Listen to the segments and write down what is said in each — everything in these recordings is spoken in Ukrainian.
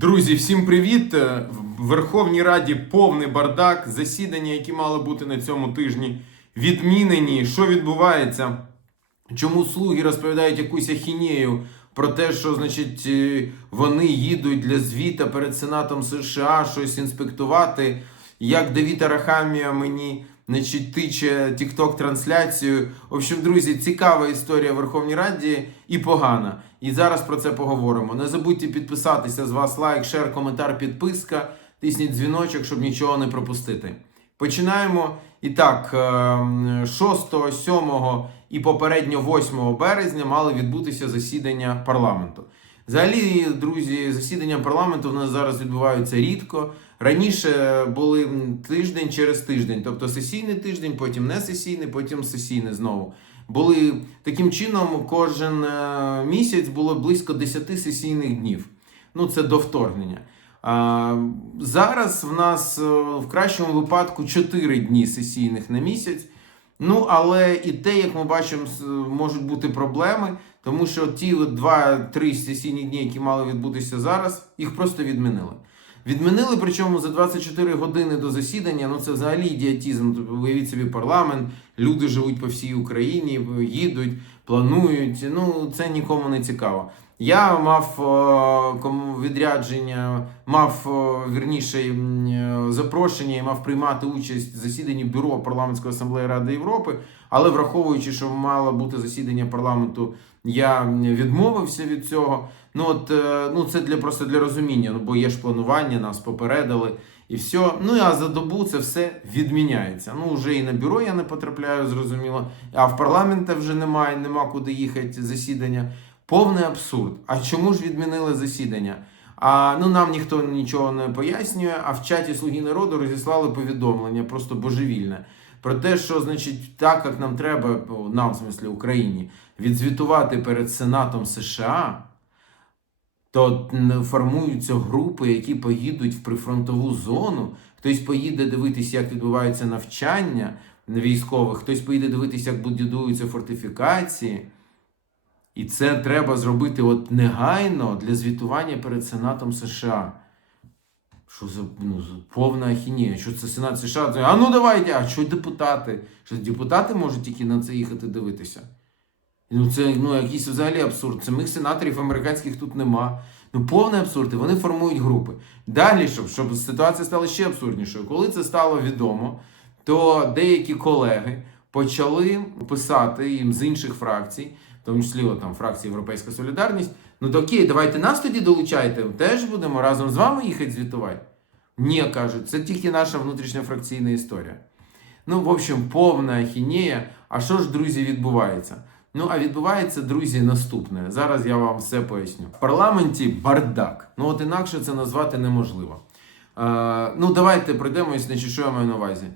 Друзі, всім привіт! Е, В Верховній Раді повний бардак. Засідання, які мали бути на цьому тижні, відмінені. Що відбувається? Чому слуги розповідають якусь ахінею про те, що значить е, вони їдуть для звіта перед Сенатом США щось інспектувати? Як Давід Арахамія мені значить, тиче тікток трансляцію. В общем, друзі, цікава історія в Верховній Раді і погана. І зараз про це поговоримо. Не забудьте підписатися з вас лайк, шер, коментар, підписка. Тисніть дзвіночок, щоб нічого не пропустити. Починаємо. І так, е, 6, 7 і попередньо 8 березня мали відбутися засідання парламенту. Взагалі, друзі, засідання парламенту в нас зараз відбуваються рідко. Раніше були тиждень через тиждень, тобто сесійний тиждень, потім не сесійний, потім сесійний знову. Були таким чином, кожен е, місяць було близько 10 сесійних днів. Ну, це до вторгнення. А, зараз в нас е, в кращому випадку 4 дні сесійних на місяць. Ну, але і те, як ми бачимо, можуть бути проблеми, тому що ті 2-3 сесійні дні, які мали відбутися зараз, їх просто відмінили. Відмінили, причому за 24 години до засідання. Ну це взагалі ідіотізм. Тобто, Уявіть собі парламент, люди живуть по всій Україні, їдуть, планують. Ну це нікому не цікаво. Я мав е, кому відрядження, мав е, вірніше е, запрошення і мав приймати участь в засіданні бюро парламентської асамблеї Ради Європи. Але враховуючи, що мало бути засідання парламенту, я відмовився від цього. Ну от е, ну це для просто для розуміння. Ну бо є ж планування, нас попередили і все. Ну а за добу це все відміняється. Ну вже і на бюро я не потрапляю, зрозуміло. А в парламенті вже немає, нема куди їхати засідання. Повний абсурд. А чому ж відмінили засідання? А ну нам ніхто нічого не пояснює. А в чаті Слуги народу розіслали повідомлення, просто божевільне. Про те, що значить, так як нам треба, нам в смислі Україні, відзвітувати перед Сенатом США, то формуються групи, які поїдуть в прифронтову зону. Хтось поїде дивитися, як відбувається навчання військових, хтось поїде дивитися, як будуються фортифікації. І це треба зробити от негайно для звітування перед Сенатом США. Що за ну, повна ахінія? Що це Сенат США? А ну давайте, а що депутати? Що депутати можуть тільки на це їхати дивитися? Ну це ну, якийсь взагалі абсурд. Самих сенаторів американських тут нема. Ну, повний абсурд. І вони формують групи. Далі, щоб, щоб ситуація стала ще абсурднішою, коли це стало відомо, то деякі колеги почали писати їм з інших фракцій, в тому числі от, там фракції Європейська Солідарність. Ну то окей, давайте нас тоді долучайте, теж будемо разом з вами їхати звітувати. Ні, кажуть, це тільки наша внутрішньофракційна історія. Ну, в общем, повна ахінея. А що ж, друзі, відбувається? Ну, а відбувається, друзі, наступне. Зараз я вам все поясню. В парламенті бардак. Ну, от інакше це назвати неможливо. Е, ну, давайте пройдемось, значить, що я маю на увазі.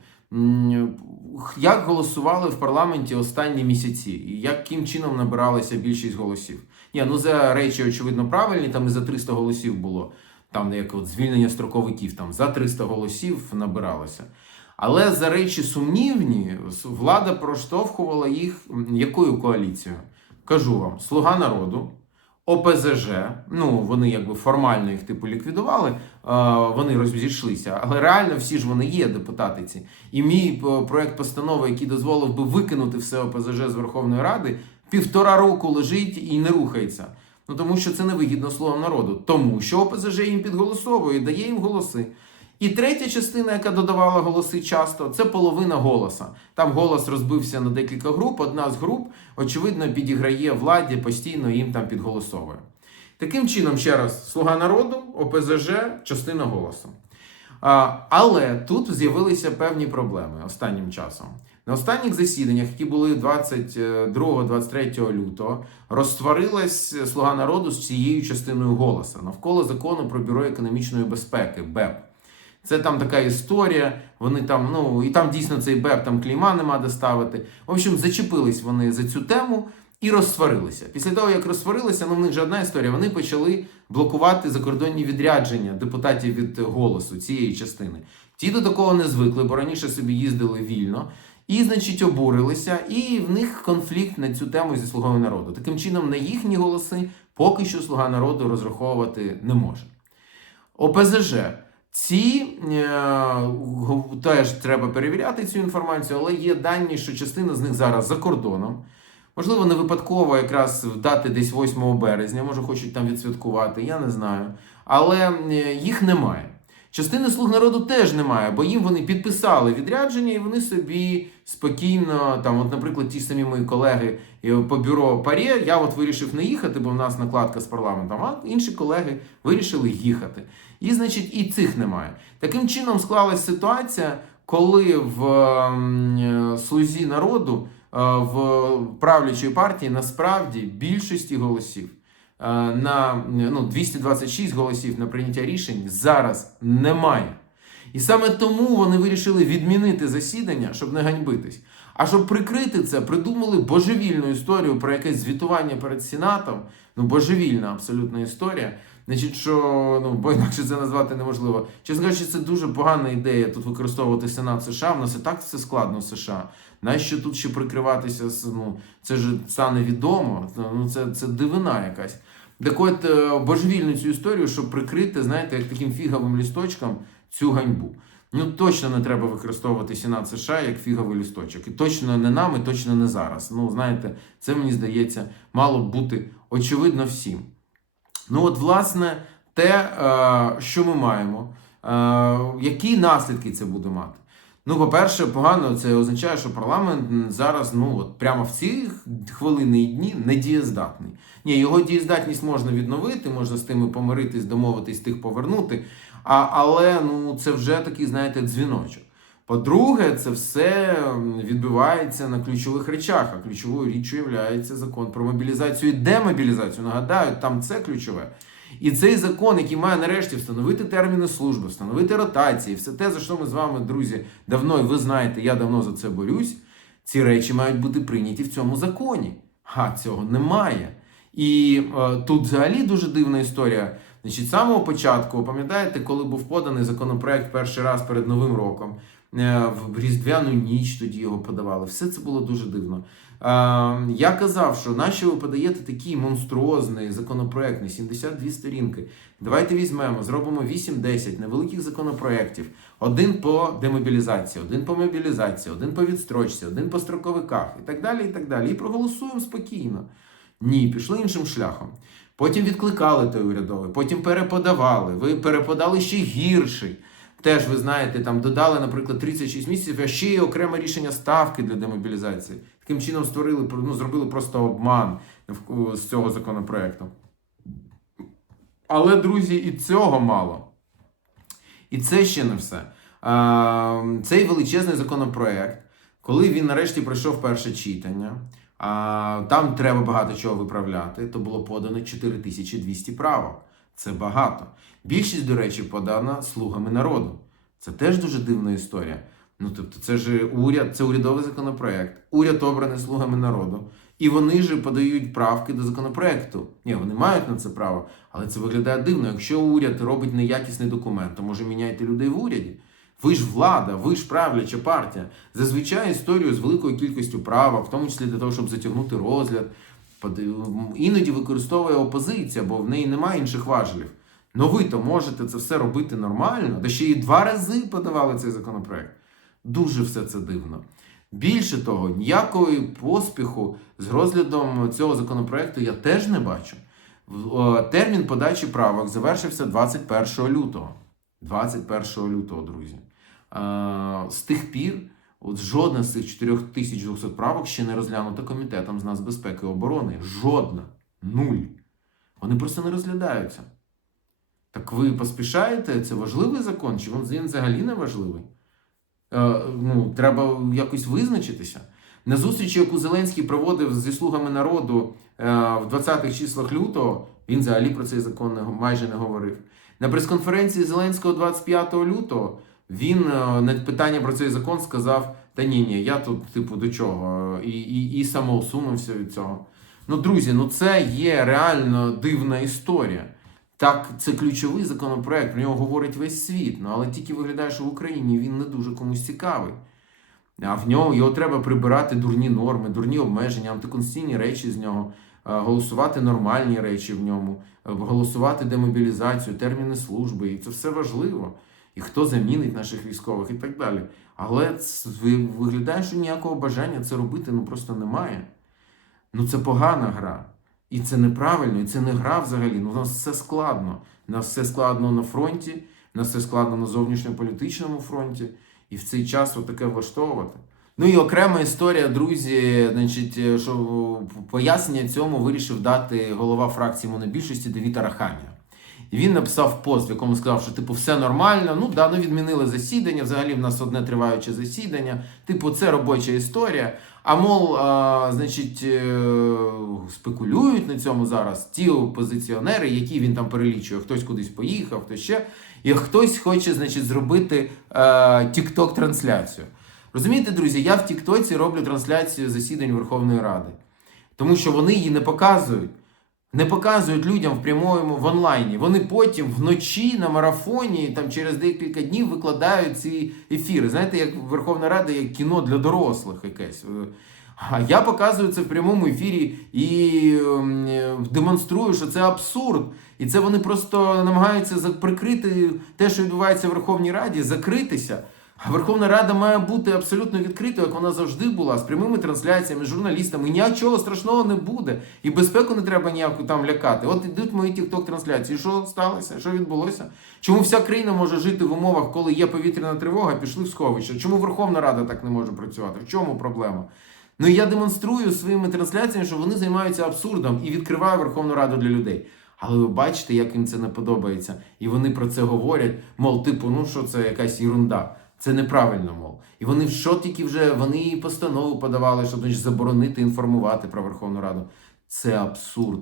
Як голосували в парламенті останні місяці, і яким чином набиралася більшість голосів? Ні, ну за речі, очевидно, правильні, там і за 300 голосів було. Там як от звільнення строковиків, там за 300 голосів набиралося. Але за речі сумнівні, влада проштовхувала їх якою коаліцією? Кажу вам: Слуга народу, ОПЗЖ, ну вони якби формально їх типу ліквідували, вони розійшлися, але реально всі ж вони є депутати ці. І мій проект постанови, який дозволив би викинути все ОПЗЖ з Верховної Ради, півтора року лежить і не рухається. Ну тому що це невигідно словом народу, тому що ОПЗЖ їм підголосовує, дає їм голоси. І третя частина, яка додавала голоси часто, це половина голоса. Там голос розбився на декілька груп. Одна з груп, очевидно, підіграє владі, постійно їм там підголосовує. Таким чином, ще раз, слуга народу, ОПЗЖ, частина голосу. Але тут з'явилися певні проблеми останнім часом. На останніх засіданнях, які були 22-23 лютого, розтворилась слуга народу з цією частиною голоса навколо закону про бюро економічної безпеки БЕП. Це там така історія. Вони там, ну і там дійсно цей БЕП, там клейма нема де ставити. В общем, зачепились вони за цю тему і розсварилися. Після того, як розсварилися, ну в них же одна історія. Вони почали блокувати закордонні відрядження депутатів від голосу цієї частини. Ті до такого не звикли, бо раніше собі їздили вільно. І, значить, обурилися, і в них конфлікт на цю тему зі слугою народу. Таким чином, на їхні голоси поки що слуга народу розраховувати не може. ОПЗЖ. Ці е, теж треба перевіряти цю інформацію, але є дані, що частина з них зараз за кордоном. Можливо, не випадково якраз дати десь 8 березня, може хочуть там відсвяткувати, я не знаю. Але е, їх немає. Частини слуг народу теж немає, бо їм вони підписали відрядження і вони собі спокійно, там, от, наприклад, ті самі мої колеги по бюро Парє, я от вирішив не їхати, бо в нас накладка з парламентом, а інші колеги вирішили їхати. І, значить, і цих немає. Таким чином склалась ситуація, коли в ем, слузі народу, е, в правлячої партії насправді більшості голосів на ну, 226 голосів на прийняття рішень зараз немає. І саме тому вони вирішили відмінити засідання, щоб не ганьбитись. А щоб прикрити це, придумали божевільну історію про якесь звітування перед Сенатом. Ну, божевільна абсолютна історія. Значить, що ну, бо інакше це назвати неможливо. Чесно кажучи, це дуже погана ідея тут використовувати Сенат США. В нас і так все складно в США. Нащо тут ще прикриватися? Ну, це ж стане відомо. Ну, це, це дивина якась. Так от е, божевільну цю історію, щоб прикрити, знаєте, як таким фіговим лісточком цю ганьбу. Ну точно не треба використовувати Сенат США як фіговий лісточок. І точно не нам, і точно не зараз. Ну, знаєте, це мені здається, мало б бути очевидно всім. Ну, от, власне, те, е, що ми маємо, е, які наслідки це буде мати. Ну, по-перше, погано це означає, що парламент зараз, ну от прямо в ці хвилини і дні не дієздатний. Ні, його дієздатність можна відновити, можна з тими помиритись, домовитись, тих повернути. А, але ну це вже такий, знаєте, дзвіночок. По-друге, це все відбувається на ключових речах. А ключовою річчю є закон про мобілізацію і демобілізацію. Нагадаю, там це ключове. І цей закон, який має нарешті встановити терміни служби, встановити ротації, все те, за що ми з вами, друзі, давно, і ви знаєте, я давно за це борюсь. Ці речі мають бути прийняті в цьому законі. А цього немає. І е, тут взагалі дуже дивна історія. Значить, з самого початку, пам'ятаєте, коли був поданий законопроект перший раз перед Новим роком, в Різдвяну ніч тоді його подавали. Все це було дуже дивно. Е, я казав, що нащо ви подаєте такий монструозний законопроект на 72 сторінки. Давайте візьмемо, зробимо 8-10 невеликих законопроєктів. Один по демобілізації, один по мобілізації, один по відстрочці, один по строковиках і так далі. І так далі. І проголосуємо спокійно. Ні, пішли іншим шляхом. Потім відкликали той урядовий, потім переподавали. Ви переподали ще гірший. Теж ви знаєте, там додали, наприклад, 36 місяців, а ще й окреме рішення ставки для демобілізації. Таким чином створили, ну, зробили просто обман з цього законопроекту. Але, друзі, і цього мало. І це ще не все. А, Цей величезний законопроект, коли він нарешті пройшов перше читання, а, там треба багато чого виправляти, то було подано 4200 правок. Це багато. Більшість, до речі, подана слугами народу. Це теж дуже дивна історія. Ну, тобто, це ж уряд, це урядовий законопроект, уряд обраний слугами народу. І вони ж подають правки до законопроекту. Ні, вони мають на це право, але це виглядає дивно. Якщо уряд робить неякісний документ, то може міняйте людей в уряді. Ви ж влада, ви ж правляча партія. Зазвичай історію з великою кількістю правок, в тому числі для того, щоб затягнути розгляд, іноді використовує опозиція, бо в неї немає інших важелів. Ну ви то можете це все робити нормально, да ще й два рази подавали цей законопроект. Дуже все це дивно. Більше того, ніякої поспіху з розглядом цього законопроекту я теж не бачу. Термін подачі правок завершився 21 лютого. 21 лютого, друзі. З тих пір от жодна з цих 4200 правок ще не розглянута комітетом з нацбезпеки і оборони. Жодна. Нуль. Вони просто не розглядаються. Так ви поспішаєте? Це важливий закон, чи він взагалі не важливий? Е, ну, треба якось визначитися. На зустрічі, яку Зеленський проводив зі слугами народу е, в 20-х числах лютого, він взагалі про цей закон майже не говорив. На прес-конференції Зеленського 25 лютого він е, на питання про цей закон сказав: Та ні, ні, я тут, типу, до чого? І, і, і самоусунувся від цього. Ну, друзі, ну це є реально дивна історія. Так, це ключовий законопроект, про нього говорить весь світ. Ну, але тільки виглядає, що в Україні він не дуже комусь цікавий. А в нього його треба прибирати дурні норми, дурні обмеження, антиконституційні речі з нього голосувати нормальні речі в ньому, е, голосувати демобілізацію, терміни служби. І це все важливо. І хто замінить наших військових і так далі. Але виглядає, що ніякого бажання це робити ну просто немає. Ну це погана гра. І це неправильно, і це не гра взагалі. Ну, у нас все складно. У нас все складно на фронті, у нас все складно на зовнішньополітичному фронті. І в цей час отаке влаштовувати. Ну і окрема історія, друзі, значить, що пояснення цьому вирішив дати голова фракції монобільшості Давід Арахамія. Він написав пост, в якому сказав, що типу все нормально. Ну да, ну відмінили засідання. Взагалі в нас одне триваюче засідання. Типу, це робоча історія. А мол, а, значить, е, спекулюють на цьому зараз ті опозиціонери, які він там перелічує. Хтось кудись поїхав, хтось ще. І хтось хоче, значить, зробити тікток трансляцію. Розумієте, друзі, я в Тіктоці роблю трансляцію засідань Верховної Ради, тому що вони її не показують. Не показують людям в прямому в онлайні. Вони потім вночі на марафоні, там через декілька днів викладають ці ефіри. Знаєте, як Верховна Рада як кіно для дорослих якесь. Е, А я показую це в прямому ефірі і ем, е, демонструю, що це абсурд. І це вони просто намагаються прикрити те, що відбувається в Верховній Раді, закритися. Верховна Рада має бути абсолютно відкритою, як вона завжди була, з прямими трансляціями, журналістами. Нічого страшного не буде. І безпеку не треба ніяку там лякати. От ідуть мої тікток трансляції. Що сталося? Що відбулося? Чому вся країна може жити в умовах, коли є повітряна тривога, пішли в сховище? Чому Верховна Рада так не може працювати? В чому проблема? Ну я демонструю своїми трансляціями, що вони займаються абсурдом і відкриваю Верховну Раду для людей. Але ви бачите, як їм це не подобається. І вони про це говорять, мов, типу, ну що це якась ерунда. Це неправильно, мов. І вони що тільки вже вони і постанову подавали, щоб значить, заборонити інформувати про Верховну Раду. Це абсурд.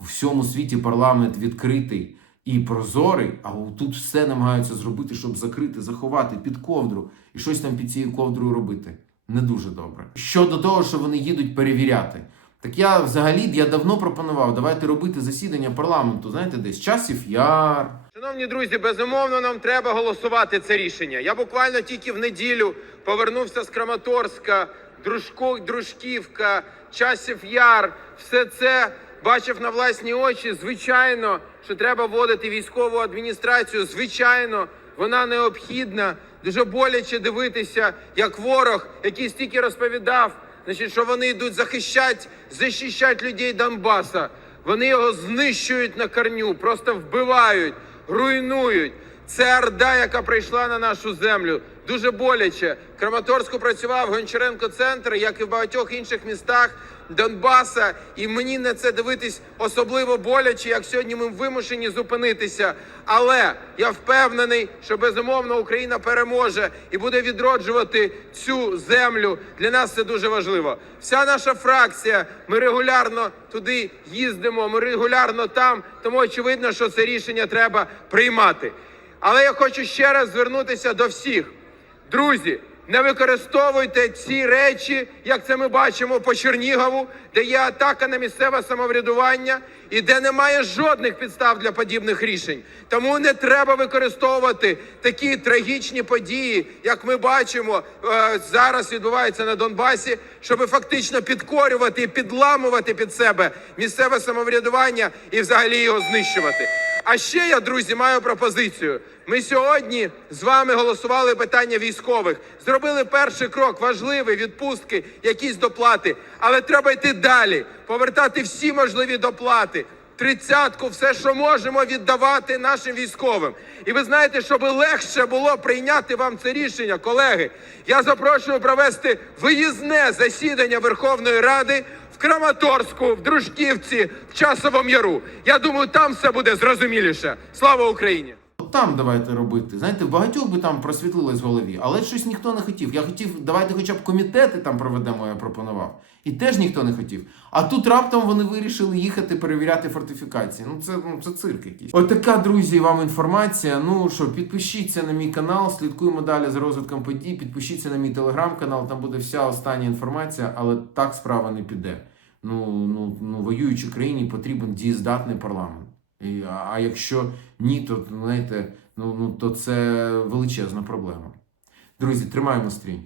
У всьому світі парламент відкритий і прозорий, а тут все намагаються зробити, щоб закрити, заховати під ковдру і щось там під цією ковдрою робити. Не дуже добре. Щодо того, що вони їдуть перевіряти. Так я взагалі я давно пропонував, давайте робити засідання парламенту, знаєте, десь часів яр, Шановні друзі, безумовно, нам треба голосувати це рішення. Я буквально тільки в неділю повернувся з Краматорська, Дружко, Дружківка, Часів Яр. Все це бачив на власні очі. Звичайно, що треба вводити військову адміністрацію. Звичайно, вона необхідна. Дуже боляче дивитися, як ворог, який стільки розповідав, значить, що вони йдуть захищати, захищати людей Донбаса. Вони його знищують на корню, просто вбивають, руйнують. Це орда, яка прийшла на нашу землю. Дуже боляче. Краматорську працював Гончаренко центр, як і в багатьох інших містах Донбаса. І мені на це дивитись особливо боляче, як сьогодні ми вимушені зупинитися. Але я впевнений, що безумовно Україна переможе і буде відроджувати цю землю. Для нас це дуже важливо. Вся наша фракція, ми регулярно туди їздимо. Ми регулярно там. Тому очевидно, що це рішення треба приймати. Але я хочу ще раз звернутися до всіх. Друзі, не використовуйте ці речі, як це ми бачимо по Чернігову, де є атака на місцеве самоврядування і де немає жодних підстав для подібних рішень. Тому не треба використовувати такі трагічні події, як ми бачимо е, зараз відбувається на Донбасі, щоб фактично підкорювати і підламувати під себе місцеве самоврядування і взагалі його знищувати. А ще я, друзі, маю пропозицію. Ми сьогодні з вами голосували питання військових, зробили перший крок, важливий відпустки, якісь доплати. Але треба йти далі, повертати всі можливі доплати. Тридцятку, все, що можемо віддавати нашим військовим. І ви знаєте, щоб легше було прийняти вам це рішення, колеги. Я запрошую провести виїзне засідання Верховної Ради в Краматорську, в Дружківці, в Часовому Яру. Я думаю, там все буде зрозуміліше. Слава Україні! Там давайте робити. Знаєте, багатьох би там просвітлилось в голові, але щось ніхто не хотів. Я хотів, давайте хоча б комітети там проведемо, я пропонував. І теж ніхто не хотів. А тут раптом вони вирішили їхати перевіряти фортифікації. Ну це ну це цирк якийсь. От така, друзі, вам інформація. Ну що, підпишіться на мій канал, слідкуємо далі за розвитком подій. Підпишіться на мій телеграм-канал, там буде вся остання інформація, але так справа не піде. Ну, ну, ну воюючій країні потрібен дієздатний парламент. І, а, а якщо ні, то знаєте, ну, ну то це величезна проблема. Друзі, тримаємо стрій.